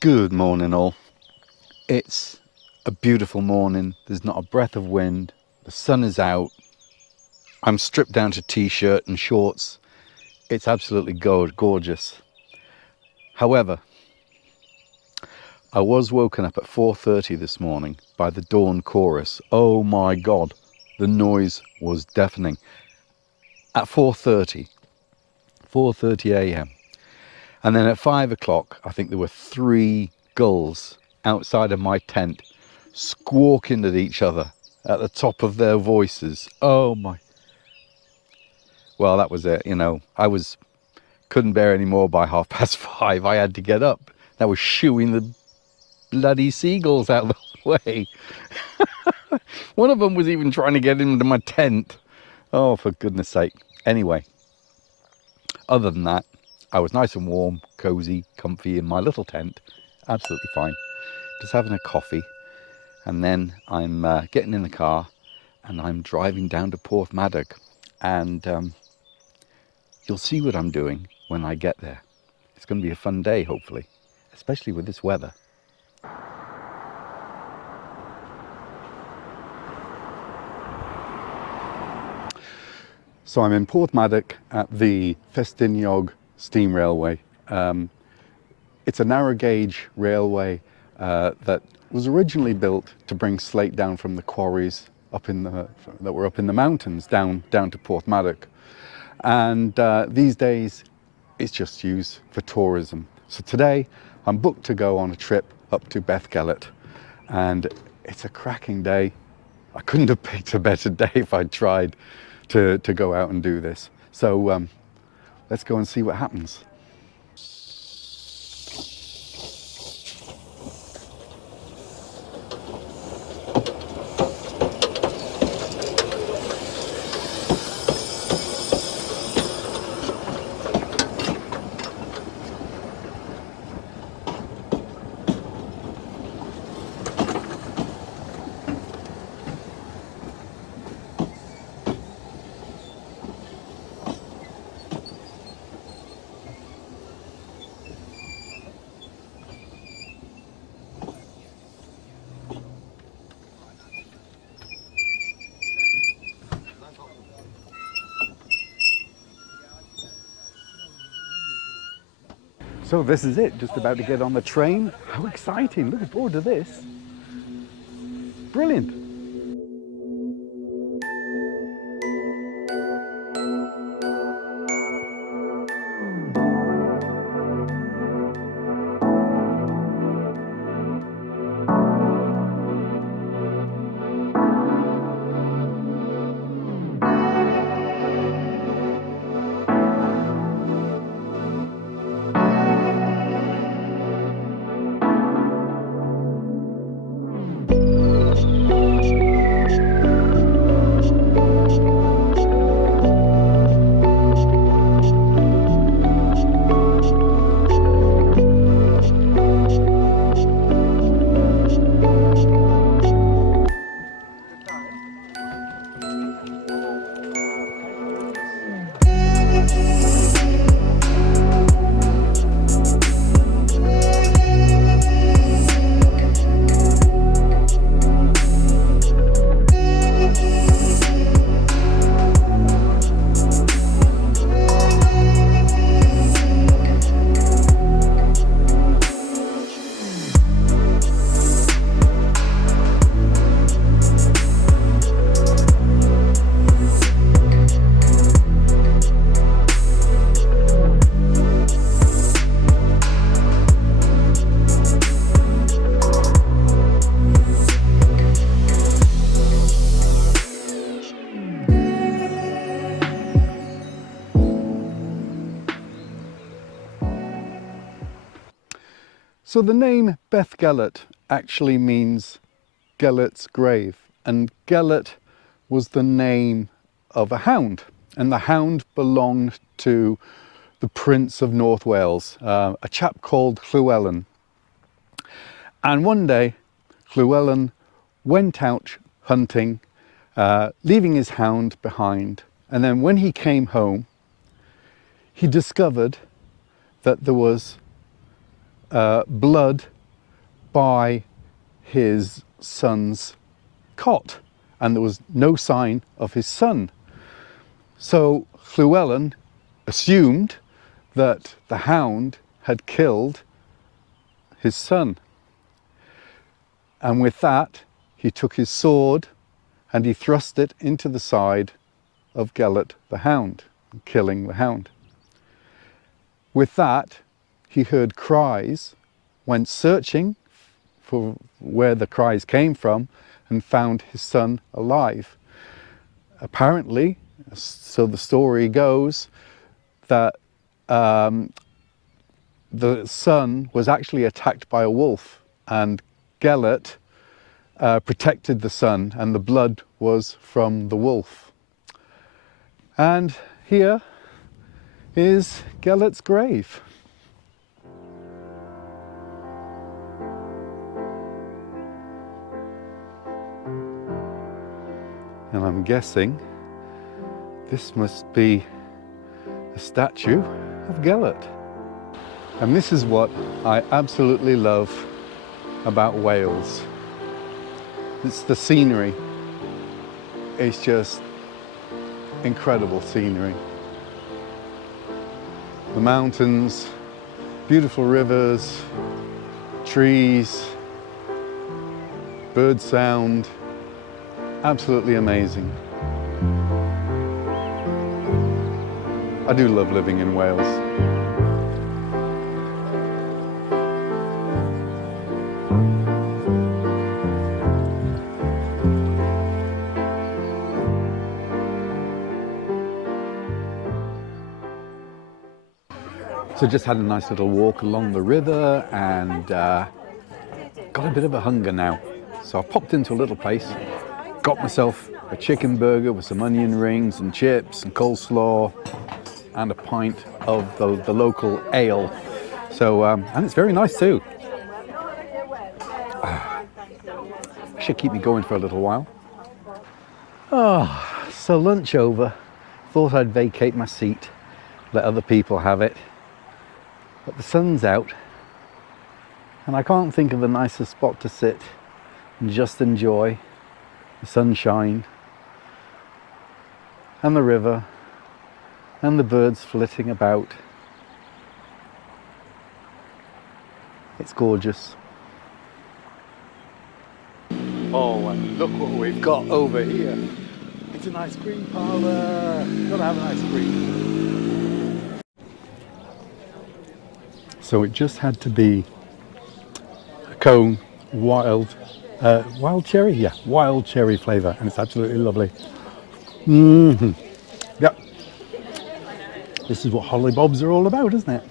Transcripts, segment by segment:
Good morning all. It's a beautiful morning. There's not a breath of wind. The sun is out. I'm stripped down to t-shirt and shorts. It's absolutely gorgeous. However, I was woken up at 4:30 this morning by the dawn chorus. Oh my God, the noise was deafening. At 4:30 a.m. And then at 5 o'clock, I think there were 3 gulls outside of my tent squawking at each other at the top of their voices. Oh my. Well, that was it. Couldn't bear any more by 5:30. I had to get up. That was shooing the bloody seagulls out of the way. One of them was even trying to get into my tent. Oh, for goodness sake. Anyway, other than that, I was nice and warm, cozy, comfy in my little tent. Absolutely fine. Just having a coffee. And then I'm getting in the car and I'm driving down to Porthmadog. And you'll see what I'm doing when I get there. It's going to be a fun day, hopefully, especially with this weather. So I'm in Porthmadog at the Ffestiniog Steam Railway. It's a narrow gauge railway that was originally built to bring slate down from the quarries that were up in the mountains down to Porthmadog. And these days it's just used for tourism. So today I'm booked to go on a trip up to Beth Gellert, and it's a cracking day. I couldn't have picked a better day if I'd tried to go out and do this. So let's go and see what happens. So this is it, just about to get on the train. How exciting, looking forward to this. Brilliant. So the name Beth Gellert actually means Gellert's grave, and Gellert was the name of a hound, and the hound belonged to the Prince of North Wales, a chap called Llywelyn. And one day Llywelyn went out hunting, leaving his hound behind, and then when he came home he discovered that there was blood by his son's cot, and there was no sign of his son. So Llewellyn assumed that the hound had killed his son. And with that, he took his sword and he thrust it into the side of Gellert the hound, killing the hound. With that, he heard cries, went searching for where the cries came from, and found his son alive. Apparently, so the story goes, that the son was actually attacked by a wolf, and Gellert protected the son, and the blood was from the wolf. And here is Gellert's grave. And I'm guessing this must be a statue of Gellert. And this is what I absolutely love about Wales. It's the scenery. It's just incredible scenery. The mountains, beautiful rivers, trees, bird sound, absolutely amazing. I do love living in Wales. So just had a nice little walk along the river and got a bit of a hunger now. So I popped into a little place, got myself a chicken burger with some onion rings and chips and coleslaw and a pint of the local ale. So, and it's very nice too. Should keep me going for a little while. Oh, so lunch over. Thought I'd vacate my seat, let other people have it. But the sun's out, and I can't think of a nicer spot to sit and just enjoy the sunshine and the river and the birds flitting about. It's gorgeous. Oh, and look what we've got over here. It's an ice cream parlour. Gotta have an ice cream. So it just had to be a cone wild cherry? Yeah, wild cherry flavour, and it's absolutely lovely. Yep. This is what Holly Bobs are all about, isn't it?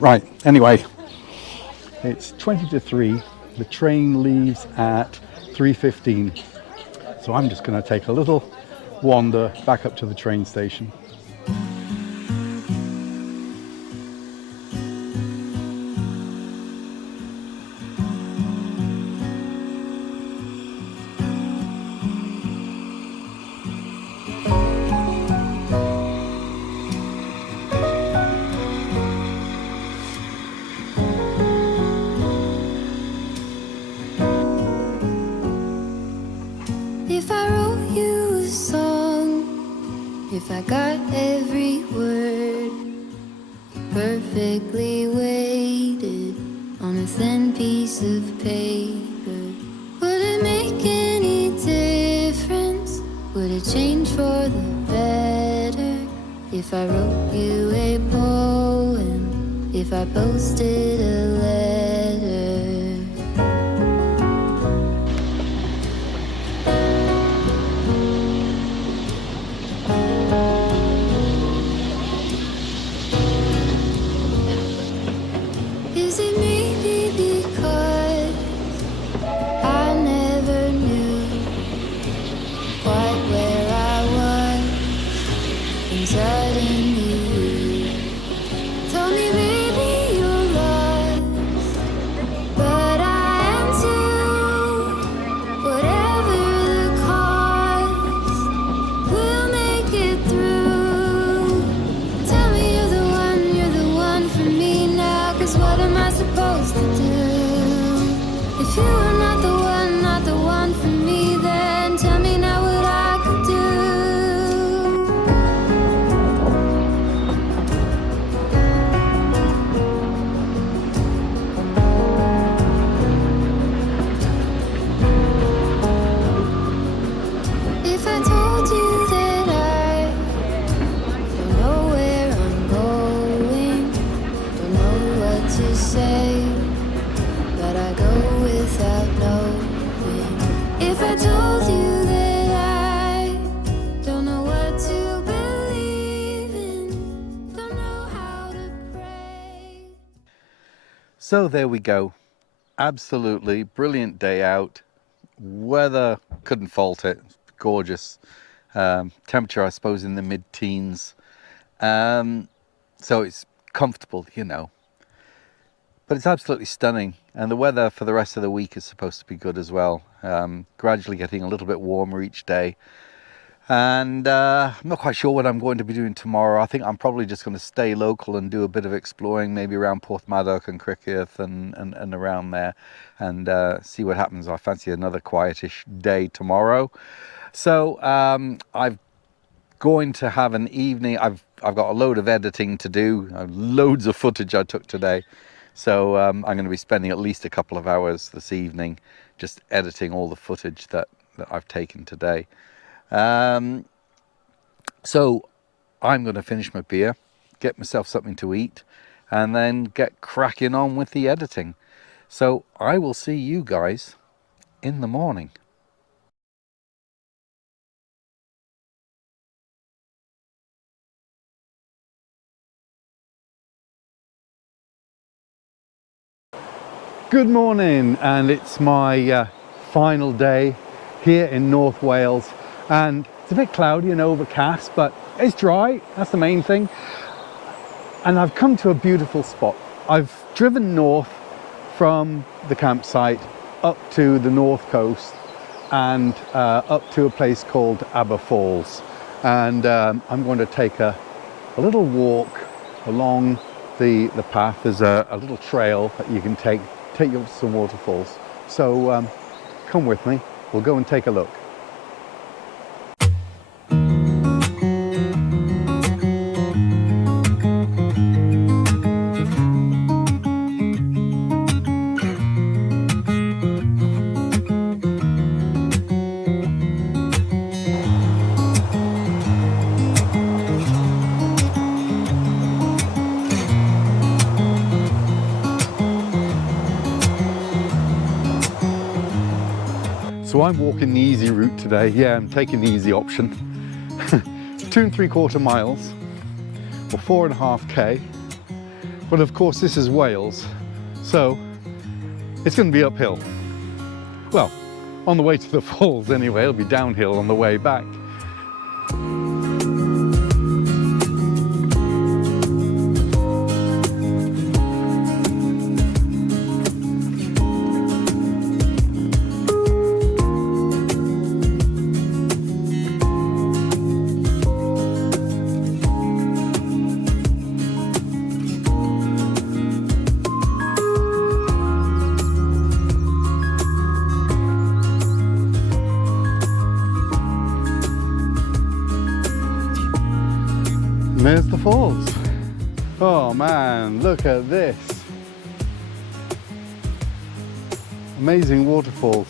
Right, anyway, it's 20 to 3. The train leaves at 3:15. So I'm just going to take a little wander back up to the train station. If I wrote you a song, if I got every word perfectly weighted on a thin piece of paper, would it make any difference? Would it change for the better? If I wrote you a poem, if I posted a letter? Is it maybe because I never knew quite where I was, and suddenly you told me, baby, you're lost, So there we go. Absolutely brilliant day out. Weather, couldn't fault it. Gorgeous. Temperature, I suppose, in the mid-teens. So it's comfortable, you know. But it's absolutely stunning. And the weather for the rest of the week is supposed to be good as well. Gradually getting a little bit warmer each day. And I'm not quite sure what I'm going to be doing tomorrow. I think I'm probably just going to stay local and do a bit of exploring, maybe around Porthmadog and Criccieth and around there, and see what happens. I fancy another quietish day tomorrow. So I'm going to have an evening. I've got a load of editing to do, loads of footage I took today. So I'm going to be spending at least a couple of hours this evening just editing all the footage that I've taken today. So I'm going to finish my beer, get myself something to eat, and then get cracking on with the editing. So I will see you guys in the morning. Good morning, and it's my final day here in North Wales, and it's a bit cloudy and overcast, but it's dry. That's the main thing. And I've come to a beautiful spot. I've driven north from the campsite up to the north coast and up to a place called Aber Falls, and I'm going to take a little walk along the path. There's a little trail that you can take you up to some waterfalls. So come with me, we'll go and take a look. So I'm walking the easy route today. Yeah, I'm taking the easy option. 2 3/4 miles, or 4.5k. But of course this is Wales, so it's going to be uphill. Well, on the way to the falls anyway. It'll be downhill on the way back. There's the falls. Oh man, look at this. Amazing waterfalls.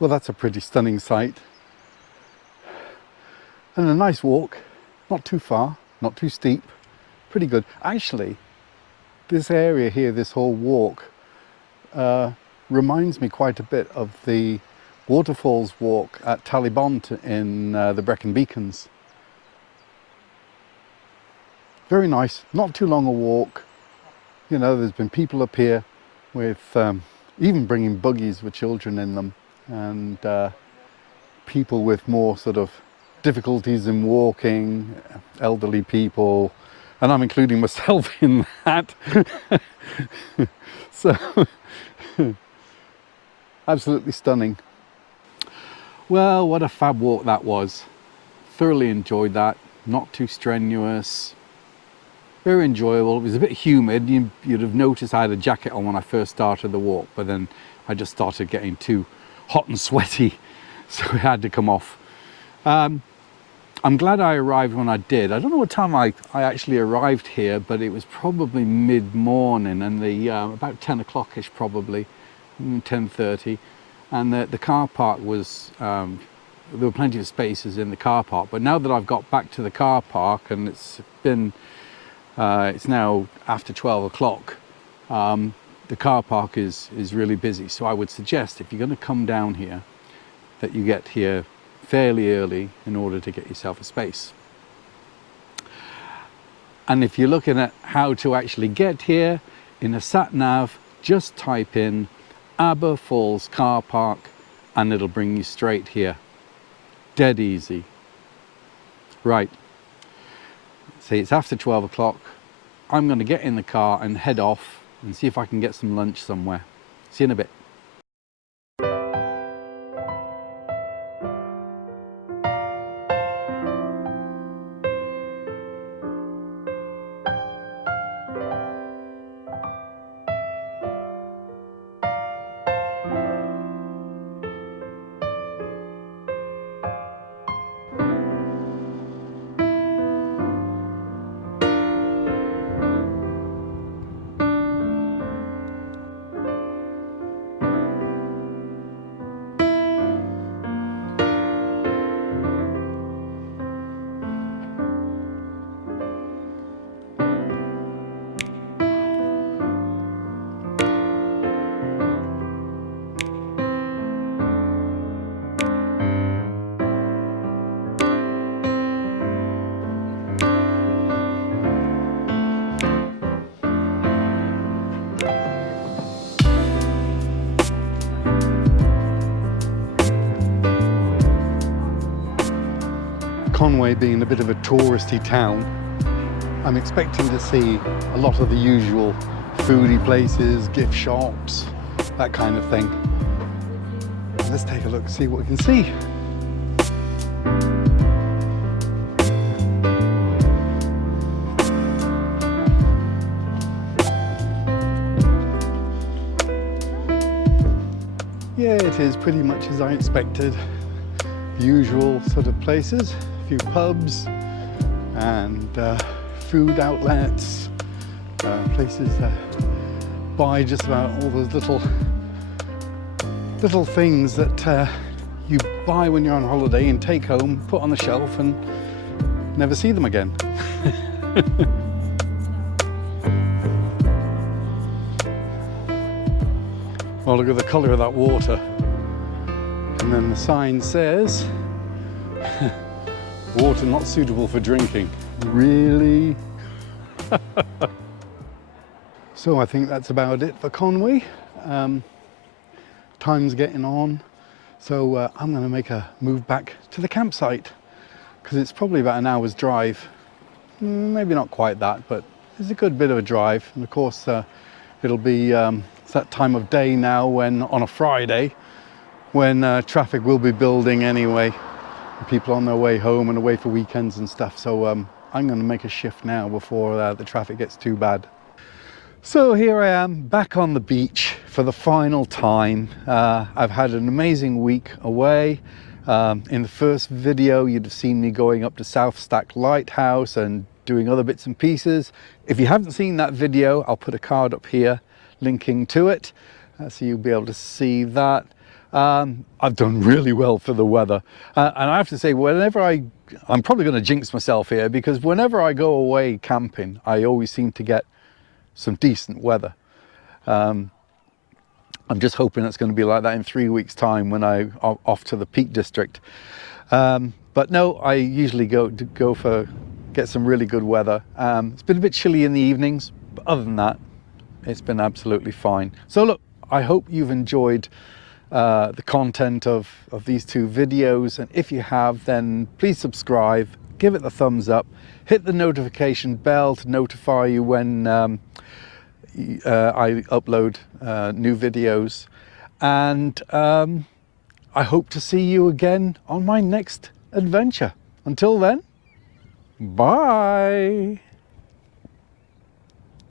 Well, that's a pretty stunning sight. And a nice walk, not too far, not too steep, pretty good. Actually, this area here, this whole walk, reminds me quite a bit of the waterfalls walk at Talybont in the Brecon Beacons. Very nice, not too long a walk. You know, there's been people up here with even bringing buggies with children in them, and people with more sort of difficulties in walking, elderly people, and I'm including myself in that. So absolutely stunning. Well, what a fab walk that was. Thoroughly enjoyed that. Not too strenuous, very enjoyable. It was a bit humid. You'd have noticed I had a jacket on when I first started the walk, but then I just started getting too hot and sweaty, so it had to come off. I'm glad I arrived when I did. I don't know what time I actually arrived here, but it was probably mid-morning, and about 10 o'clock-ish probably, 10:30, and the car park was, there were plenty of spaces in the car park, but now that I've got back to the car park and it's now after 12 o'clock, the car park is really busy. So I would suggest, if you're going to come down here, that you get here fairly early in order to get yourself a space. And if you're looking at how to actually get here, in a sat nav, just type in Aber Falls car park and it'll bring you straight here. Dead easy. Right, see, it's after 12 o'clock. I'm going to get in the car and head off and see if I can get some lunch somewhere. See you in a bit. Conwy being a bit of a touristy town, I'm expecting to see a lot of the usual foodie places, gift shops, that kind of thing. Let's take a look, see what we can see. Yeah, it is pretty much as I expected. The usual sort of places, a few pubs and food outlets, places that buy just about all those little things that you buy when you're on holiday and take home, put on the shelf and never see them again. Well, look at the colour of that water. And then the sign says, water not suitable for drinking. Really? So I think that's about it for Conwy. Time's getting on. So I'm going to make a move back to the campsite because it's probably about an hour's drive. Maybe not quite that, but it's a good bit of a drive. And of course, it'll be it's that time of day now when on a Friday when traffic will be building anyway. People on their way home and away for weekends and stuff. So I'm going to make a shift now before the traffic gets too bad. So here I am back on the beach for the final time. I've had an amazing week away. In the first video you'd have seen me going up to South Stack Lighthouse and doing other bits and pieces. If you haven't seen that video, I'll put a card up here linking to it, so you'll be able to see that. I've done really well for the weather, and I have to say, whenever I'm probably going to jinx myself here, because whenever I go away camping I always seem to get some decent weather. I'm just hoping it's going to be like that in 3 weeks time when I'm off to the Peak District, but no, I usually get some really good weather. It's been a bit chilly in the evenings, but other than that it's been absolutely fine. So look, I hope you've enjoyed the content of these two videos, and if you have, then please subscribe, give it the thumbs up, hit the notification bell to notify you when I upload new videos, and I hope to see you again on my next adventure. Until then, bye.